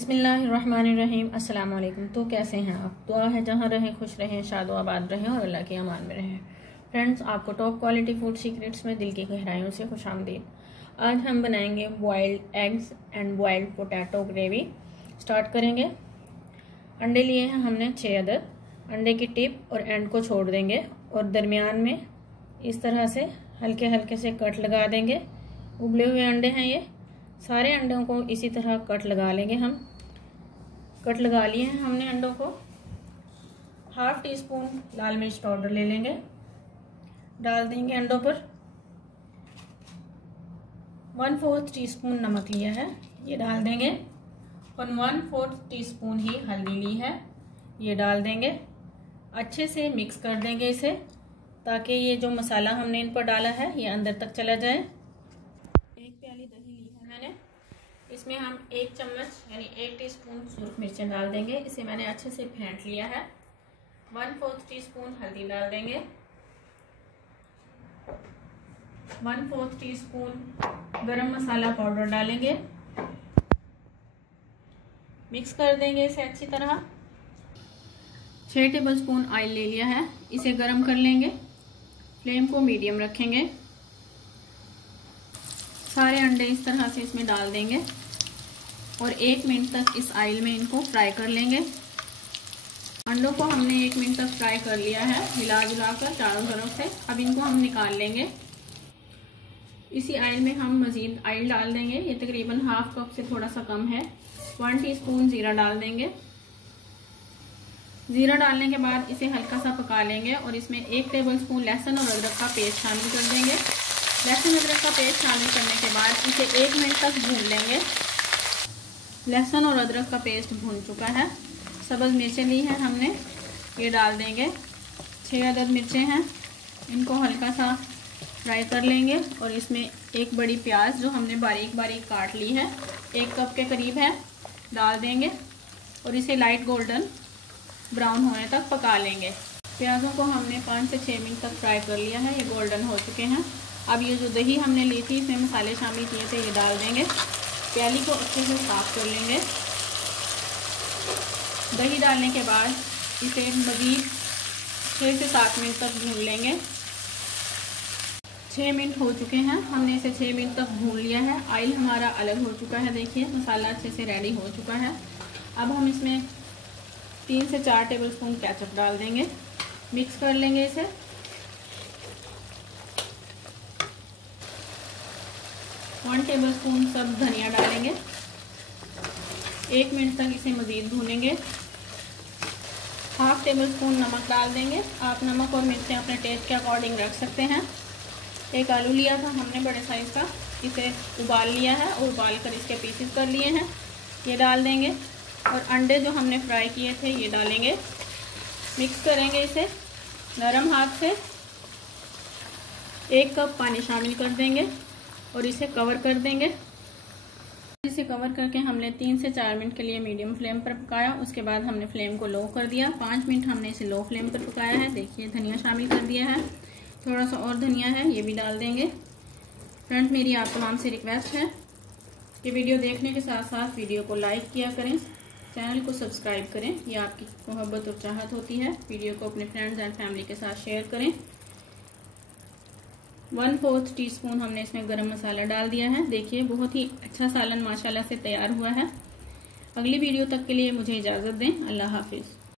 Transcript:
बिस्मिल्लाहिर्रहमानिर्रहीम। अस्सलाम वालेकुम। तो कैसे हैं आप? दुआ है जहाँ रहें खुश रहें, शादो आबाद रहें और अल्लाह के अमान में रहें। फ्रेंड्स, आपको टॉप क्वालिटी फूड सीक्रेट्स में दिल की गहराइयों से खुशामदीद। आज हम बनाएंगे boiled eggs and boiled potato gravy. Start करेंगे। अंडे लिए हैं हमने 6 अदद। अंडे की टिप और एंड को छोड़ देंगे और दरमियान में इस तरह से हल्के हल्के से कट लगा देंगे। उबले हुए अंडे हैं ये। सारे अंडों को इसी तरह कट लगा लेंगे हम। कट लगा लिए हैं हमने अंडों को। हाफ टी स्पून लाल मिर्च पाउडर ले लेंगे, डाल देंगे अंडों पर। 1/4 टीस्पून नमक लिया है, ये डाल देंगे। और 1/4 टीस्पून ही हल्दी ली है, ये डाल देंगे। अच्छे से मिक्स कर देंगे इसे, ताकि ये जो मसाला हमने इन पर डाला है ये अंदर तक चला जाए। 1 प्याली दही ली है मैंने, इसमें हम 1 चम्मच यानी 1 टीस्पून सूरख मिर्चें डाल देंगे। इसे मैंने अच्छे से फेंट लिया है। 1/4 टीस्पून हल्दी डाल देंगे। 1/4 टीस्पून गरम मसाला पाउडर डालेंगे। मिक्स कर देंगे इसे अच्छी तरह। 6 टेबलस्पून ऑयल ले लिया है, इसे गरम कर लेंगे। फ्लेम को मीडियम रखेंगे। सारे अंडे इस तरह से इसमें डाल देंगे और 1 मिनट तक इस ऑयल में इनको फ्राई कर लेंगे। अंडों को हमने 1 मिनट तक फ्राई कर लिया है, हिला जुला कर चारों तरफ से। अब इनको हम निकाल लेंगे। इसी ऑयल में हम मजीद ऑयल डाल देंगे, ये तकरीबन हाफ कप से थोड़ा सा कम है। 1 टीस्पून जीरा डाल देंगे। जीरा डालने के बाद इसे हल्का सा पका लेंगे और इसमें 1 टेबलस्पून लहसुन और अदरक का पेस्ट शामिल कर देंगे। लहसुन अदरक का पेस्ट शामिल करने के बाद इसे 1 मिनट तक भून लेंगे। लहसुन और अदरक का पेस्ट भून चुका है। सब्ज़ मिर्चें ली हैं हमने, ये डाल देंगे। 6 अदद मिर्चें हैं, इनको हल्का सा फ्राई कर लेंगे। और इसमें 1 बड़ी प्याज जो हमने बारीक बारीक काट ली है, 1 कप के करीब है, डाल देंगे और इसे लाइट गोल्डन ब्राउन होने तक पका लेंगे। प्याज़ों को हमने 5 से 6 मिनट तक फ्राई कर लिया है, ये गोल्डन हो चुके हैं। अब ये जो दही हमने ली थी, इसमें मसाले शामिल किए थे, ये डाल देंगे। प्याली को अच्छे से साफ कर लेंगे। दही डालने के बाद इसे मज़ीद 6 से 7 मिनट तक भून लेंगे। 6 मिनट हो चुके हैं, हमने इसे 6 मिनट तक भून लिया है। ऑयल हमारा अलग हो चुका है, देखिए मसाला अच्छे से रेडी हो चुका है। अब हम इसमें 3 से 4 टेबलस्पून केचप डाल देंगे। मिक्स कर लेंगे इसे। वन टेबलस्पून सब धनिया डालेंगे। 1 मिनट तक इसे मज़ीद भूनेंगे। हाफ टेबलस्पून नमक डाल देंगे। आप नमक और मिर्चें अपने टेस्ट के अकॉर्डिंग रख सकते हैं। 1 आलू लिया था हमने बड़े साइज़ का, इसे उबाल लिया है और उबाल कर इसके पीसेस कर लिए हैं, ये डाल देंगे। और अंडे जो हमने फ्राई किए थे ये डालेंगे। मिक्स करेंगे इसे नरम हाथ से। 1 कप पानी शामिल कर देंगे और इसे कवर कर देंगे। इसे कवर करके हमने 3 से 4 मिनट के लिए मीडियम फ्लेम पर पकाया। उसके बाद हमने फ्लेम को लो कर दिया। 5 मिनट हमने इसे लो फ्लेम पर पकाया है। देखिए धनिया शामिल कर दिया है, थोड़ा सा और धनिया है, ये भी डाल देंगे। फ्रेंड्स, मेरी आप तमाम से रिक्वेस्ट है कि वीडियो देखने के साथ साथ वीडियो को लाइक किया करें, चैनल को सब्सक्राइब करें, ये आपकी मोहब्बत और चाहत होती है। वीडियो को अपने फ्रेंड्स एंड फैमिली के साथ शेयर करें। 1/4 टीस्पून हमने इसमें गरम मसाला डाल दिया है। देखिए बहुत ही अच्छा सालन माशाल्लाह से तैयार हुआ है। अगली वीडियो तक के लिए मुझे इजाज़त दें। अल्लाह हाफिज़।